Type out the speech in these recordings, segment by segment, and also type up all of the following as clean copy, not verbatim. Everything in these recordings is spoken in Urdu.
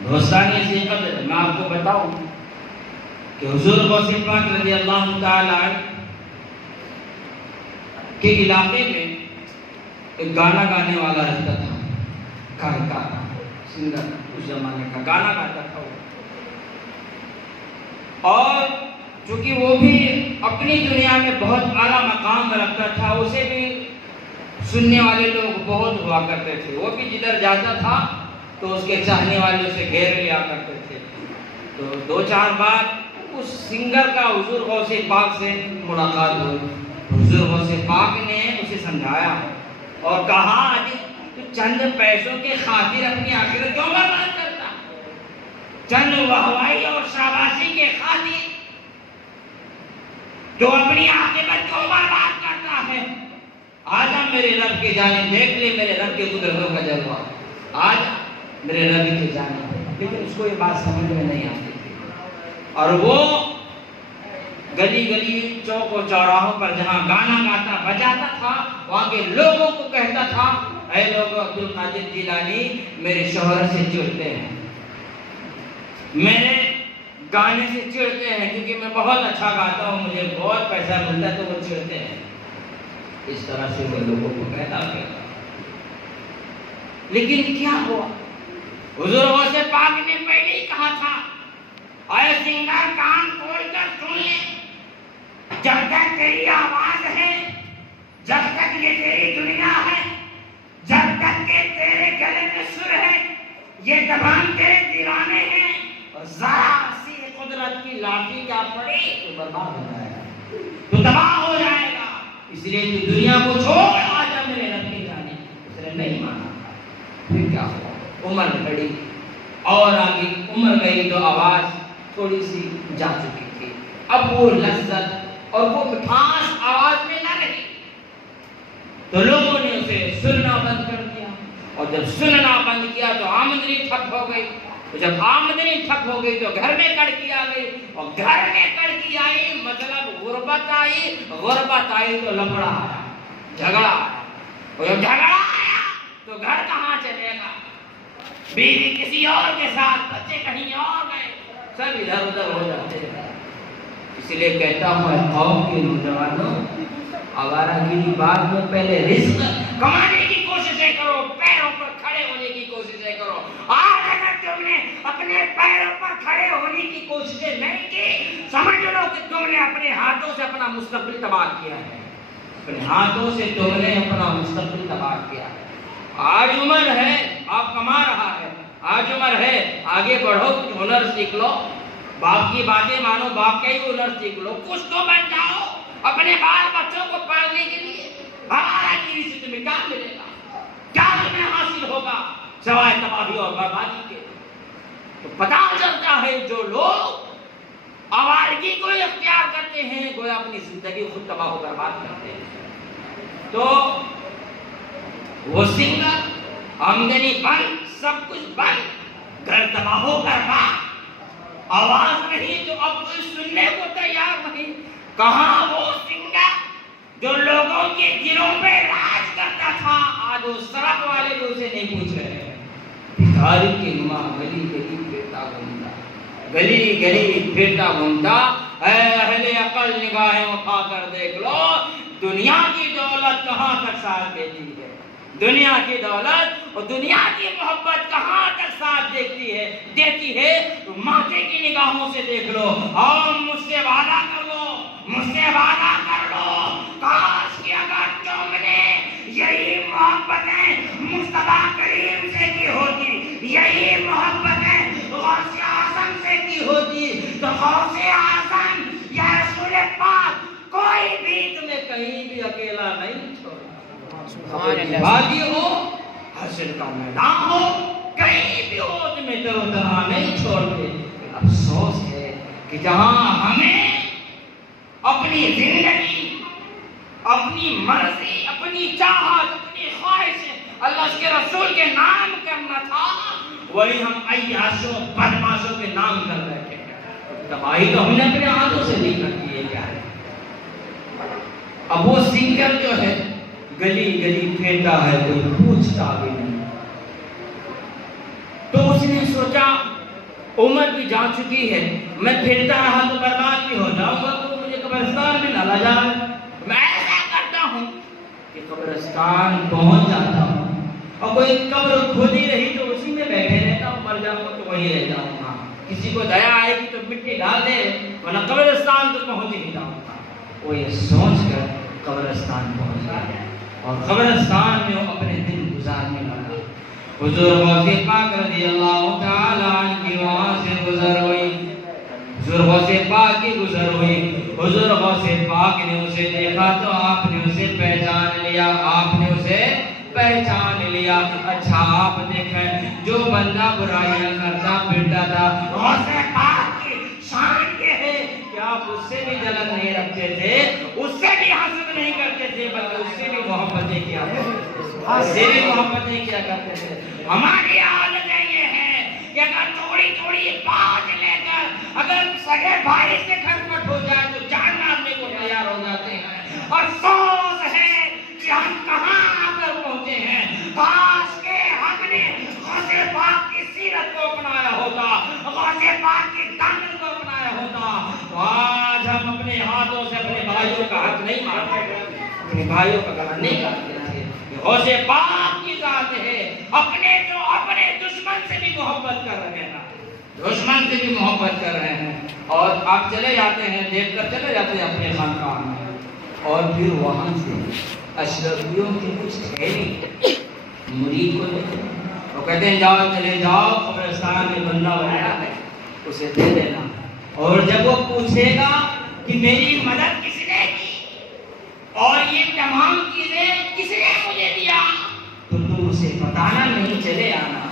دوستانی سی قدر میں آپ کو بتاؤں کہ حضور غوث پاک رضی اللہ تعالی عنہ کے علاقے میں ایک گانا گانے والا رہتا تھا، کارکار سنگر، اس زمانے کا گانا گاتا تھا وہ، اور چونکہ وہ بھی اپنی دنیا میں بہت اعلیٰ مقام رکھتا تھا، اسے بھی سننے والے لوگ بہت ہوا کرتے تھے، وہ بھی جدھر جاتا تھا تو اس کے چاہنے والوں سے گھیر لیا کرتے تھے۔ تو 2-4 بار اس سنگر کا حضور غوث پاک سے ملاقات ہوئی۔ حضور غوث پاک نے اسے سمجھایا اور کہا تو چند پیسوں کے خاطر اپنی آخرت کیوں برباد کرتا، چند واہوائی اور شاباشی کے خاطر تو اپنی عاقبت کیوں برباد کرتا ہے؟ آج ہم میرے رب کے جانے، دیکھ لے میرے رب کے قدرتوں کا جلوہ، آج میرے رب کے جانے، لیکن اس کو یہ بات سمجھ میں نہیں آتی تھی، اور وہ گلی گلی چوک و چوراہوں پر جہاں گانا گاتا بجاتا تھا وہاں کے لوگوں کو کہتا تھا، اے لوگوں، عبد القادر جیلانی میرے شہرت سے چڑھتے ہیں، میرے گانے سے چڑھتے ہیں، کیونکہ میں بہت اچھا گاتا ہوں، مجھے بہت پیسہ ملتا ہے تو وہ چڑھتے ہیں۔ اس طرح سے وہ لوگوں کو کہتا کہتا، لیکن کیا ہوا؟ حضور غوث پاک نے پہلے ہی کہا تھا، اے سنگر کان کھول کر سن لے، جب تک تیری آواز ہے، جب تک یہ تیری دنیا ہے، جب تک کہ تیرے گلے میں سر ہے، یہ زبان تیرے دیوانے ہیں، اور ذرا سی قدرت کی لاٹھی کیا پڑی تو برباد ہو جائے گا، تو تباہ ہو جائے گا، اس لیے تو دنیا کو چھوڑ آ جا میرے رب کی جانے۔ اس نے نہیں مانا تھا۔ پھر کیا ہوا؟ عمر بڑھی اور آگے عمر گئی تو آواز تھوڑی سی جا چکی تھی، اب وہ لذت اور وہ مٹھاس آواز میں نہ رہی، تو لوگوں نے اسے سننا بند کر دیا، اور جب سننا بند کیا تو آمدنی ٹھپ ہو گئی، تو جب آمدنی ٹھپ ہو گئی تو گھر میں کڑکی آ گئی، اور گھر میں کڑکی آئی مطلب غربت آئی، غربت آئی تو لفڑا آیا، جھگڑا آیا، اور جب جھگڑا آیا تو گھر کہاں چلے گا؟ بیوی کسی اور کے ساتھ، بچے کہیں اور گئے، سب ادھر ادھر ہو جاتے ہیں۔ اس لیے کہتا ہوں اے قوم کے نوجوانوں، آوارہ گیری بعد میں پہلے رزق کمانے کی کوششیں کرو، پیروں پر کھڑے ہونے کی کوششیں کرو۔ آج اگر تم نے اپنے پیروں پر کھڑے ہونے کی کوششیں نہیں کی، سمجھ لو کہ تم نے اپنے ہاتھوں سے اپنا مستقبل تباہ کیا ہے، اپنے ہاتھوں سے تم نے اپنا مستقبل تباہ کیا ہے۔ آج عمر ہے، آپ کما رہا ہے، آج عمر ہے، آگے بڑھو، کچھ ہنر سیکھ لو، باپ کی باتیں مانو، باپ کا ہی ہنر سیکھ لو، کچھ تو بن جاؤ اپنے بال بچوں کو پالنے کے لیے۔ ہمارا گیری سے تمہیں کیا ملے گا؟ کیا تمہیں حاصل ہوگا سوائے تباہی اور بربادی کے؟ تو پتہ چلتا ہے جو لوگ آوارگی کو اختیار کرتے ہیں گویا اپنی زندگی خود تباہ و برباد کرتے ہیں۔ تو وہ سنگر، آمدنی بند، سب کچھ بند، گھر تباہ و برباد، آواز نہیں تو اب کوئی سننے کو تیار نہیں۔ کہاں وہ سنگر جو لوگوں کے دلوں پہ راج کرتا تھا؟ آج وہ سڑک والے بھی اسے نہیں پوچھ رہے ہیں۔ بھکاری کی نما گلی گلی پھرتا گھومتا، گلی گلی پھرتا گھومتا، اے اہل عقل نگاہیں اٹھا کر دیکھ لو، دنیا کی دولت کہاں تک ساتھ دیتی ہے، دنیا کی دولت اور دنیا کی محبت کہاں تک ساتھ دیتی ہے، تو ماتھے کی نگاہوں سے دیکھ لو، اور مجھ سے وعدہ کر لو، مجھ سے وعدہ کر لو، کاش کہ اگر تم نے یہی محبتیں مصطفیٰ کریم سے کی ہوتی، یہی محبتیں غوث اعظم سے کی ہوتی، تو غوث اعظم یا رسول پاک کوئی بھی تمہیں کہیں بھی اکیلا نہیں چھوڑا، بازی ہو، حشر کا میدان ہو، کہیں بھی ہو تمہیں تو طرح نہیں چھوڑتے۔ افسوس ہے کہ جہاں ہمیں اپنی زندگی، اپنی مرضی، اپنی چاہت، اپنی خواہشیں اللہ کے رسول کے نام کرنا تھا، وہی ہم عیاشوں بدماشوں کے نام کر بیٹھے ہیں۔ تباہی تو ہم نے اپنے ہاتھوں سے نہیں کر دی ہے، کیا ہے؟ اب وہ سنگر جو ہے گلی گلی پھرتا ہے، کوئی پوچھتا بھی نہیں، تو اس نے سوچا عمر بھی جا چکی ہے، میں پھرتا رہا تو برباد بھی ہو جاؤں گا، تو مجھے قبرستان میں نہ لا جائے۔ میں ایسا کرتا ہوں کہ قبرستان پہنچ جاتا ہوں، اور کوئی قبر کھودی رہی تو اسی میں بیٹھے رہتا ہوں، مر جاؤں گا تو وہی رہ جاؤں گا، کسی کو دیا آئے گی تو مٹی ڈال دے، ورنہ قبرستان تو پہنچ ہی جاؤں گا۔ وہ یہ سوچ کر قبرستان پہنچا اور قبرستان میں وہ اپنے دن گزارنے لگا۔ حضور غوث پاک رضی اللہ تعالیٰ عنہ کی وہاں سے گزر ہوئی، حضور غوث پاک کی گزر ہوئی۔ حضور غوث پاک نے اسے دیکھا تو آپ نے اسے پہچان لیا، آپ نے اسے پہچان لیا۔ اچھا آپ دیکھیں، جو بندہ برائیاں کرتا پھرتا تھا، غوث پاک کی شان یہ ہے کہ آپ اس سے بھی جلن نہیں رکھتے تھے، اس سے بھی حسد نہیں کرتے تھے، بلکہ اس سے بھی محبتیں کیا کرتے تھے، اس سے بھی محبتیں کیا کرتے تھے۔ ہماری عادتیں یہ ہیں کہ اگر تھوڑی تھوڑی بات لے کر اگر سگے بھائی سے کھٹپٹ ہو جائے تو جان مارنے کو تیار ہو جاتے ہیں۔ افسوس ہے کہ ہم کہاں آ کر پہنچے ہیں۔ کاش کہ ہم نے غوث پاک کی سیرت کو اپنایا ہوتا، غوث پاک کی دامن کو اپنایا ہوتا، تو آج ہم اپنے ہاتھوں سے اپنے بھائیوں کا حق نہیں مارتے، اپنے بھائیوں کا گلا نہیں کاٹتے تھے۔ غوث پاک کی ذات ہے، اپنے جو اپنے دشمن سے بھی محبت کر رہے ہیں، دشمن سے بھی محبت کر رہے ہیں، اور آپ چلے جاتے ہیں، دیکھ کر چلے جاتے ہیں اپنے خانقاہ میں، اور پھر وہاں سے اشرفیوں کی کچھ ٹھہری مرید کو لیتے ہیں، وہ کہتے ہیں جاؤ چلے جاؤ قبرستان میں بندہ آیا ہے اسے دے دینا، اور جب وہ پوچھے گا کہ میری مدد کس نے کی اور یہ تمام چیزیں کس نے مجھے دیا، تو تم اسے بتانا نہیں، چلے آنا۔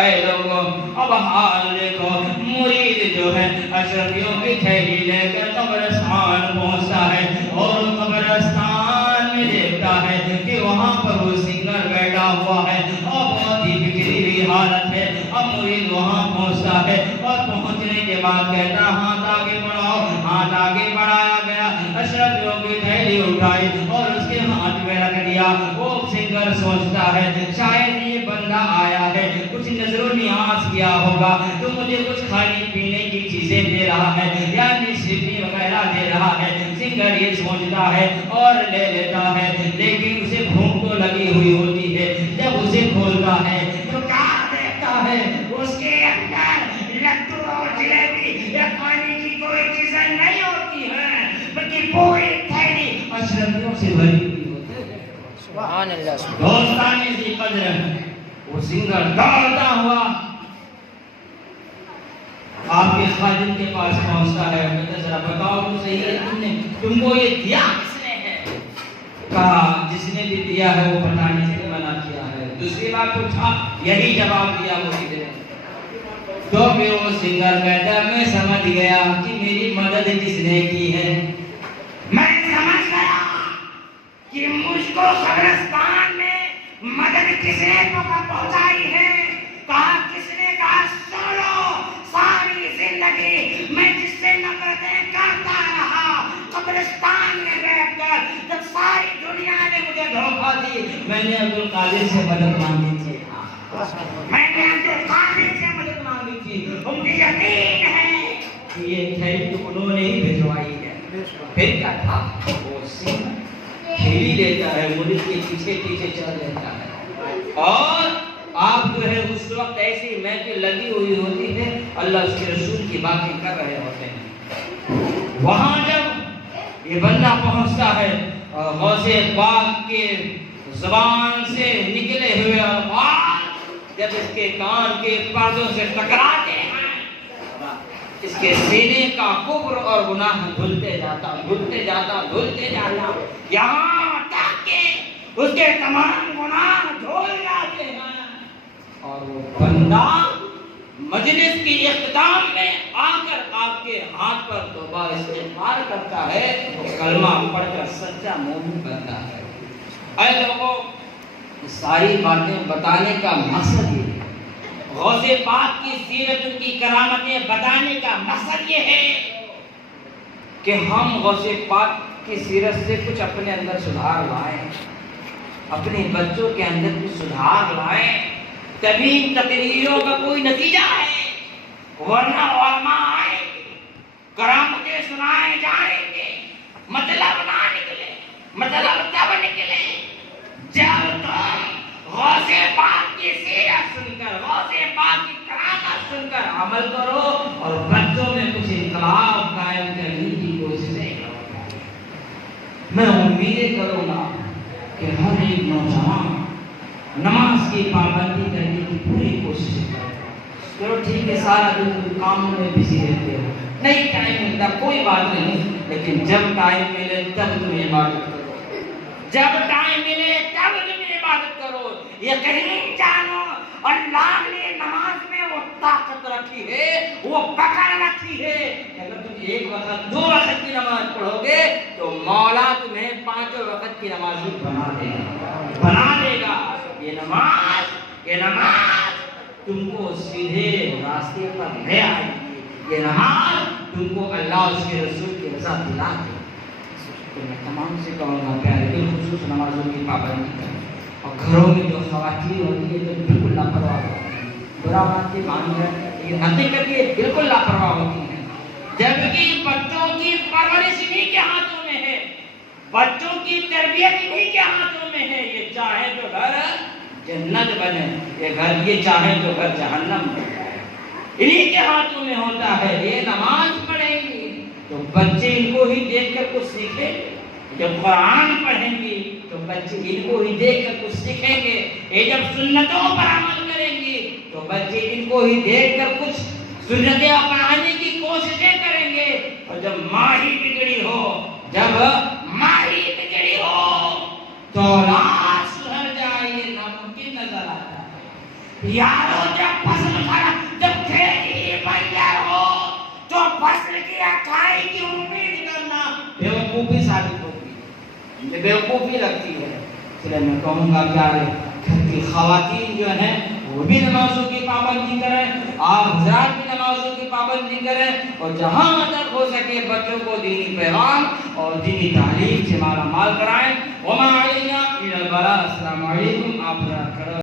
اے لوگوں اب حال دیکھو، مرید جو ہے اشرفیوں کی تھیلی لے کر قبرستان پہنچتا ہے، اور قبرستان میں دیکھتا ہے کہ وہاں پر وہ سنگر بیٹھا ہوا ہے اور بہت ہی بکھری ہوئی حالت ہے۔ اب مرید وہاں پہنچتا ہے اور پہنچنے کے بعد کہتا ہاتھ آگے بڑھاؤ، ہاتھ آگے بڑھایا گیا، اشرفیوں کی تھیلی اٹھائی اور اس کے ہاتھ میں رکھ دیا۔ وہ سنگر سوچتا ہے شاید یہ بندہ آیا ہے، کچھ نظر و نیاز کیا ہوگا تو مجھے کچھ کھانے پینے کی چیزیں دے رہا ہے، یعنی سیٹی وغیرہ دے رہا ہے۔ سنگر یہ سوچتا ہے اور لے لیتا ہے، لیکن اسے بھوک تو لگی ہوئی ہوتی ہے۔ جب اسے کھولتا ہے تو کیا دیکھتا ہے، اس کے اندر لڈو اور جلیبی یا کھانے کی کوئی چیزیں نہیں ہوتی ہیں، بلکہ پوری تھیلی اشرفیوں سے بھری ہوئی ہوتی ہے۔ سبحان اللہ۔ دوستانے ذی قدر، وہ سنگر دوڑتا ہوا آپ کے خادم کے پاس پہنچتا ہے، کہتا ذرا بتاؤ تو صحیح ہے، تم کو یہ دیا کس نے ہے؟ کہا جس نے بھی دیا ہے وہ بتانے سے منع کیا ہے۔ دوسری بار پوچھا، یہی جواب دیا مرید نے۔ تو پھر وہ سنگر کہتا میں سمجھ گیا کہ میری مدد کس نے کی ہے، میں سمجھ گیا کہ مجھ کو قبرستان میں مدد کس نے پہنچائی ہے۔ کہا کس نے؟ کہا سنو، ساری زندگی میں جس سے نفرتیں کرتا رہا، قبرستان میں بیٹھ کر جب ساری دنیا نے مجھے دھوکہ دی، میں نے عبدالقادر سے مدد مانگی تھی، میں نے عبدالقادر سے مدد مانگی تھی، مجھے یقین ہے کہ یہ تھیلی تو انہوں نے ہی بھجوائی ہے۔ پھر کیا تھا، وہ سنگر تھیلی لیتا ہے، مرید کے پیچھے پیچھے چل لیتا ہے، اور آپ جو ہے اس وقت ایسی محفل لگی ہوئی ہوتی ہے، اللہ اس کے رسول کی باتیں کر رہے ہوتے ہیں۔ وہاں جب یہ بندہ پہنچتا ہے، غوث پاک کے زبان سے نکلے ہوئے الفاظ جب اس کے کان کے پردوں سے ٹکراتے ہیں، اس کے سینے کا کفر اور گناہ دھلتے جاتا دھلتے جاتا دھلتے جاتا، یہاں تک کہ اس کے تمام گناہ دھل جاتے ہیں، اور وہ بندہ مجلس کی اختتام میں آ کر آپ کے ہاتھ پر توبہ استغفار کرتا ہے، کلمہ پڑھ کر سچا مومن بنتا ہے۔ اے لوگوں، ساری باتیں بتانے کا مقصد یہ ہے، غوث پاک کی سیرت کی کرامتیں بتانے کا مقصد یہ ہے کہ ہم غوث پاک کی سیرت سے کچھ اپنے اندر سدھار لائیں، اپنے بچوں کے اندر کچھ سدھار لائیں، تبھی تقریروں کا کوئی نتیجہ ہے۔ ورنہ علماء آئیں گے، کرامتیں سنائے جائیں گے، مطلب نہ نکلے، مطلب تب نکلے جب تم غوث پاک کی سیرت سن کر، غوث پاک کی کرامت سن کر عمل کرو اور بچوں میں کچھ انقلاب قائم کرنے کی کوششیں کرو۔ میں امید کروں گا کہ ہر ایک نوجوان نماز کی پابندی کرنے کی پوری کوشش کرے۔ چلو ٹھیک ہے، سارا دن تم کاموں میں بزی رہتے ہو، نہیں ٹائم ملتا، کوئی بات نہیں، لیکن جب ٹائم ملے تب تم عبادت کرو، جب ٹائم ملے تب تم عبادت کرو۔ یقین جانو اللہ نے نماز میں وہ طاقت رکھی ہے، وہ پکڑ رکھی ہے کہ اگر تم ایک وقت 2 وقت کی نماز پڑھو گے تو مولا تمہیں 5 وقت کی نماز بنا دے گا۔ یہ نماز تم کو سیدھے راستے پر لے آئے گی، یہ نماز تم کو اللہ اس کے رسول کی رضا دلا دے گی۔ تو میں تمام سے کہوں گا پیارے بالخصوص نمازوں کی پابندی کریں، اور گھروں میں جو خواتین ہوتی ہے تو بالکل لاپرواہ ہوتی ہیں، برا بات کے معنی ہے لیکن حقیقت یہ بالکل لاپرواہ ہوتی ہیں، جبکہ بچوں کی پرورش انہی کے ہاتھوں میں ہے، بچوں کی تربیت انہی کے ہاتھوں میں ہے۔ یہ چاہے تو گھر جنت بنے، یہ چاہے تو گھر جہنم بنے، انہی کے ہاتھوں میں ہوتا ہے۔ یہ نماز پڑھیں گی تو بچے ان کو ہی دیکھ کر کچھ سیکھیں گے، جب قرآن پڑھیں گی تو بچے ان کو ہی دیکھ کر کچھ سیکھیں گے، یہ جب سنتوں پر عمل کریں گی تو بچے ان کو ہی دیکھ کر کچھ سنتیں اپنانے کی کوششیں کریں گے۔ اور جب ماں ہی بگڑی ہو تو اولاد سدھر جائے، یہ ناممکن نظر آتا ہے۔ یارو جب فصل جب کھیت ہی بنجر ہو تو فصل کی اچھائی کی امید کرنا بیوقوفی ثابت ہوتی ہے، بیوقوفی لگتی ہے۔ اس لیے میں کہوں گا پیارے گھر کی خواتین جو ہیں وہ بھی نمازوں کی پابندی کریں، آپ حضرات بھی نمازوں کی پابندی کریں، اور جہاں مدد ہو سکے بچوں کو دینی پیغام اور دینی تعلیم سے مالا مال کرائیں۔ وما علینا الا البلاغ۔ السلام علیکم۔ آپ حضرات